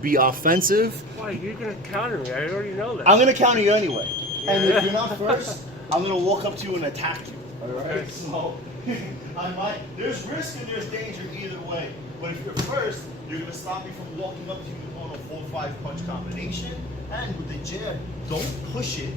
be offensive. Why, you're going to counter me. I already know that. I'm gonna counter you anyway. And Yeah. if you're not first, I'm gonna walk up to you and attack you. Alright? Okay. So I might there's risk and there's danger either way. But if you're first, you're gonna stop me from walking up to you on a 4-5 punch combination. And with the jab, don't push it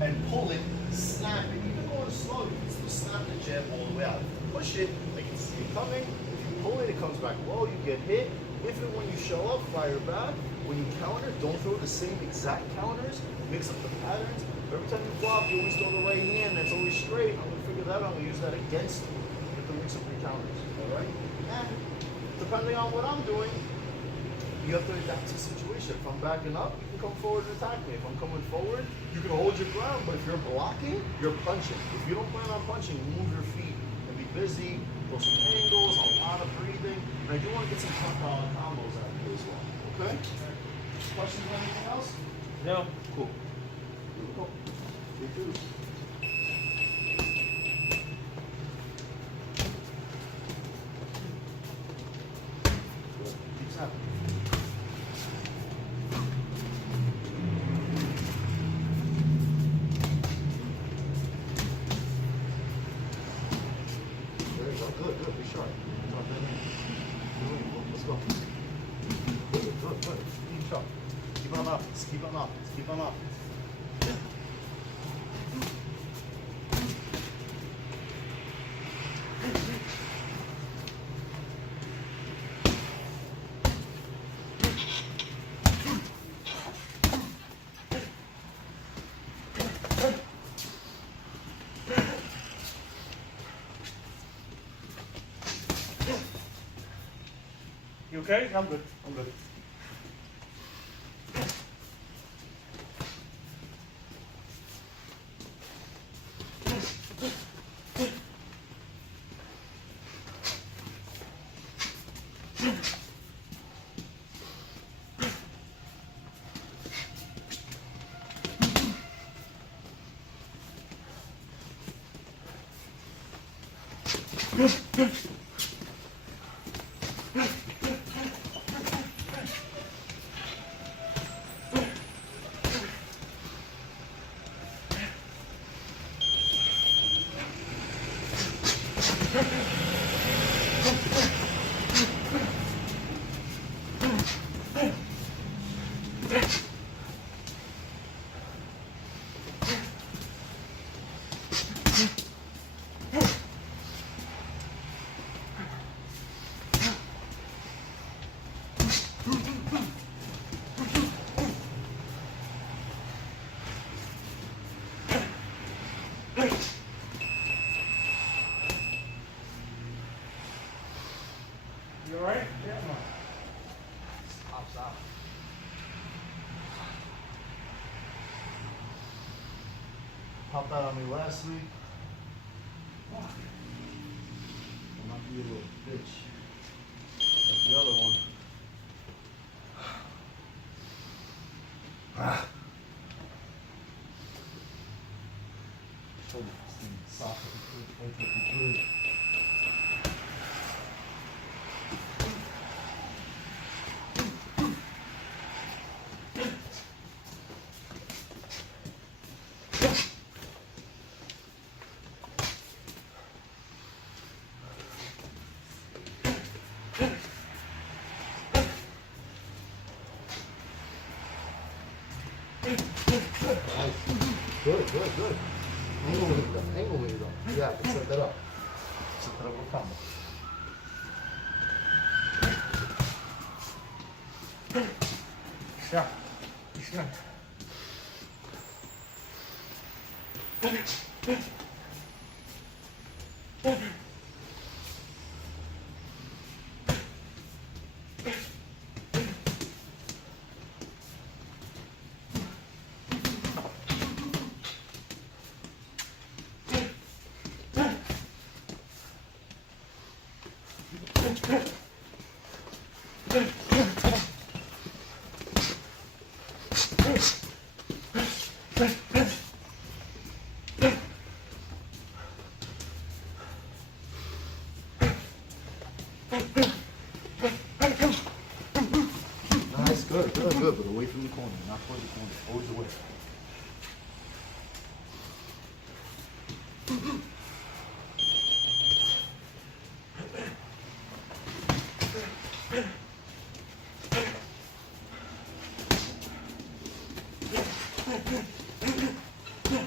and pull it, snap it. Even going slow, you can still snap the jab all the way out. If you push it, they can see it coming. If you pull it, it comes back low, you get hit. If and when you show up, fire back. When you counter, don't throw the same exact counters. Mix up the patterns. Every time you block, you always throw the right hand. That's always straight. I'm gonna figure that out. I'm gonna use that against you. You have to mix up your counters. All right. And depending on what I'm doing, you have to adapt to the situation. If I'm backing up, you can come forward and attack me. If I'm coming forward, you can hold your ground. But if you're blocking, you're punching. If you don't plan on punching, move your feet and be busy. Throw some angles, a lot of breathing. And I do want to get some combos out of you as well. Okay? Questions or anything else? No. Cool. Here we go. Big dude. Good. Keep snapping. There you go. Good, good. Be sharp. Drop that in. Let's go. Good, good, good. Keep sharp. Keep on up. Just keep on up. Just keep on up. You okay? I'm good. I'm good. You alright? Yeah. Stop. Popped out on me last week. I'm not be a little bitch. Like the other one. Shoulder soft if you could. Good. Angle me though. Yeah, let's set that up. Set that up with combo. Yeah. He's good. Good, good, good, but away from the corner, not toward the corner, always away.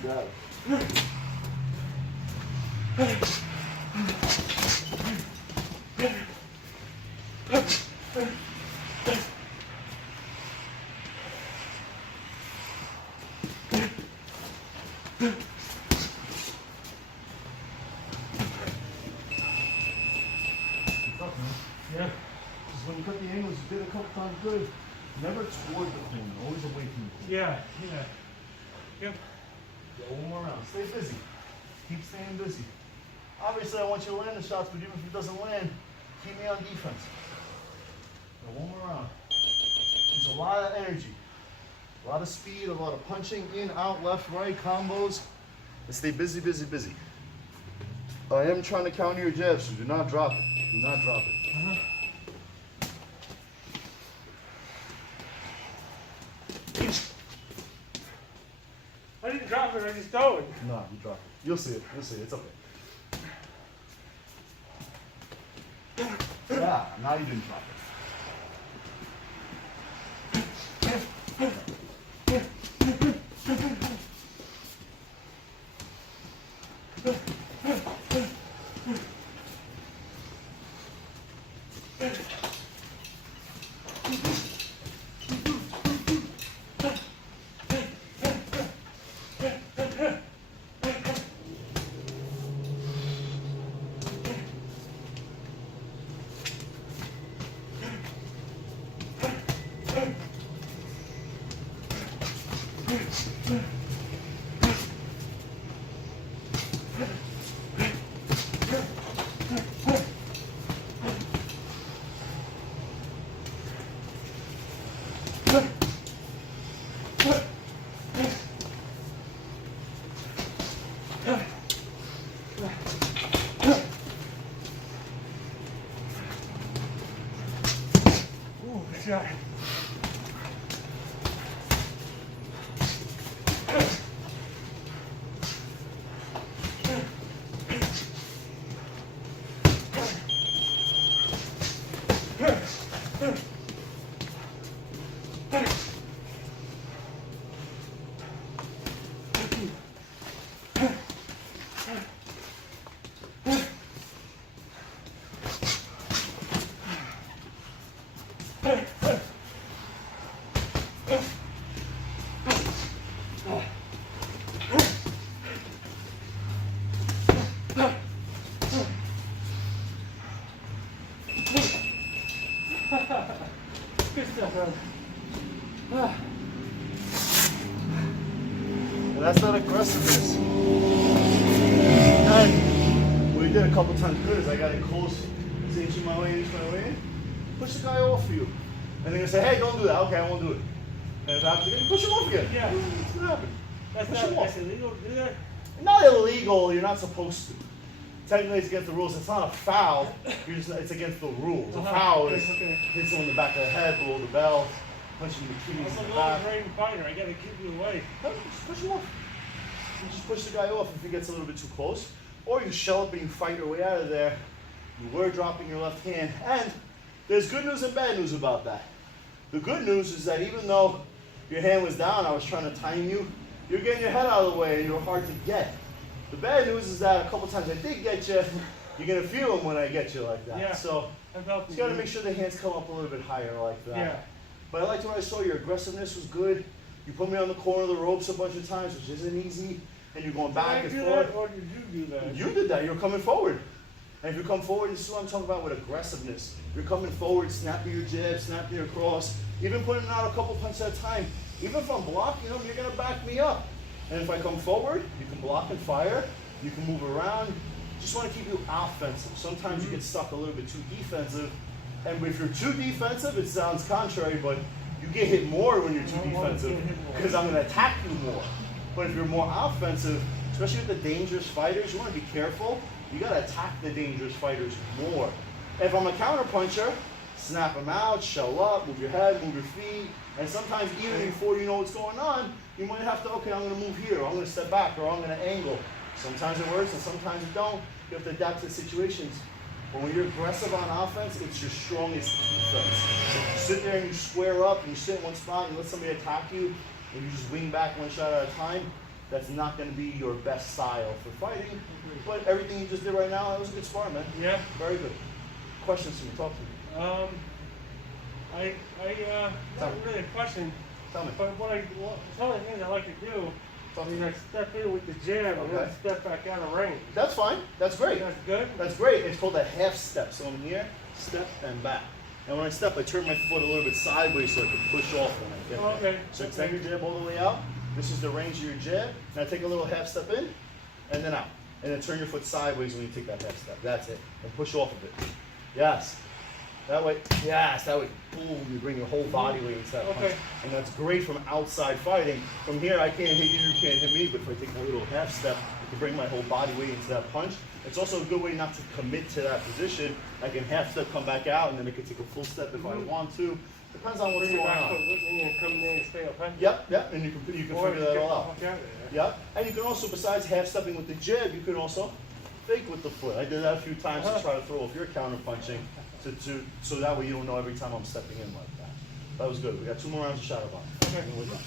Got it. Yeah. Because when you cut the angles, you did a couple times good. Never toward the corner, always away from the corner. Yeah. Yeah. Yep. Go one more round. Stay busy. Keep staying busy. Obviously, I want you to land the shots, but even if it doesn't land, keep me on defense. Go one more round. There's a lot of energy, a lot of speed, a lot of punching in, out, left, right, combos. And stay busy, busy, busy. I am trying to counter your jab, so do not drop it. Do not drop it. I didn't drop it, I just throw it. No, you drop it. You'll see it. You'll see it. It's okay. Yeah, now you didn't drop it. Ooh, good shot. Good stuff, brother. And that's not aggressiveness. And what you did a couple times good is I got in close, inch my way in, push the guy off for you. And they're gonna say, hey, don't do that. Okay, I won't do it. And if I have to push him off again. Yeah. That's what happened. That's Push not him off. that's illegal to do that. Not illegal, you're not supposed to. Technically, it's against the rules. It's not a foul. It's against the rules. A foul is hit someone in the back of the head, below the belt, punching the kidneys I'm in a the back. long-range fighter. I gotta keep you away. No, just push him off. You just push the guy off if he gets a little bit too close. Or you shell up and you fight your way out of there. You were dropping your left hand. And there's good news and bad news about that. The good news is that even though your hand was down, I was trying to time you, you're getting your head out of the way and you're hard to get. The bad news is that a couple times I did get you, you're going to feel them when I get you like that. Yeah. So I felt you got to make sure the hands come up a little bit higher like that. Yeah. But I liked what I saw. Your aggressiveness was good. You put me on the corner of the ropes a bunch of times, which isn't easy. And you're going back Did I and do forth. that, or did you do that? You did that. You're coming forward. And if you come forward, this is what I'm talking about with aggressiveness. You're coming forward, snapping your jab, snapping your cross, even putting out a couple punches at a time. Even if I'm blocked, you're going to back me up. And if I come forward, you can block and fire. You can move around. Just want to keep you offensive. Sometimes you get stuck a little bit too defensive. And if you're too defensive, it sounds contrary, but you get hit more when you're too I don't want to defensive get hit more. because I'm going to attack you more. But if you're more offensive, especially with the dangerous fighters, you want to be careful. You got to attack the dangerous fighters more. If I'm a counter puncher, snap them out, shell up, move your head, move your feet, and sometimes even before you know what's going on, you might have to, okay, I'm gonna move here, or I'm gonna step back, or I'm gonna angle. Sometimes it works and sometimes it don't. You have to adapt to the situations. But when you're aggressive on offense, it's your strongest defense. If you sit there and you square up and you sit in one spot and you let somebody attack you, and you just wing back one shot at a time, that's not going to be your best style for fighting. But everything you just did right now, that was a good spar, man. Yeah. Very good. Questions to me? Talk to me. Not really a question, Tell me. but some of the things I like to do Talk to is me. I step in with the jab and then Okay. step back out of range. That's fine. That's great. That's good? That's great. It's called a half step. So I'm here, step, and back. And when I step, I turn my foot a little bit sideways so I can push off when I get there. Okay. So extend your jab all the way out. This is the range of your jab. Now take a little half step in, and then out. And then turn your foot sideways when you take that half step. That's it. And push off of it. Yes. That way, yes, that way, boom, you bring your whole body weight into that punch. Okay. And that's great from outside fighting. From here, I can't hit you, you can't hit me, but if I take a little half step, I can bring my whole body weight into that punch. It's also a good way not to commit to that position. I can half step, come back out, and then I can take a full step if I want to. Depends on what's Bring going it back, on. and come in and stay up, huh? Yep, and you can Or figure that get all the out. fuck out of there. Yep, and you can also, besides half stepping with the jab, you can also fake with the foot. I did that a few times to try to throw off your counter punching, so that way you don't know every time I'm stepping in like that. That was good. We got 2 more rounds of shadow boxing. Okay.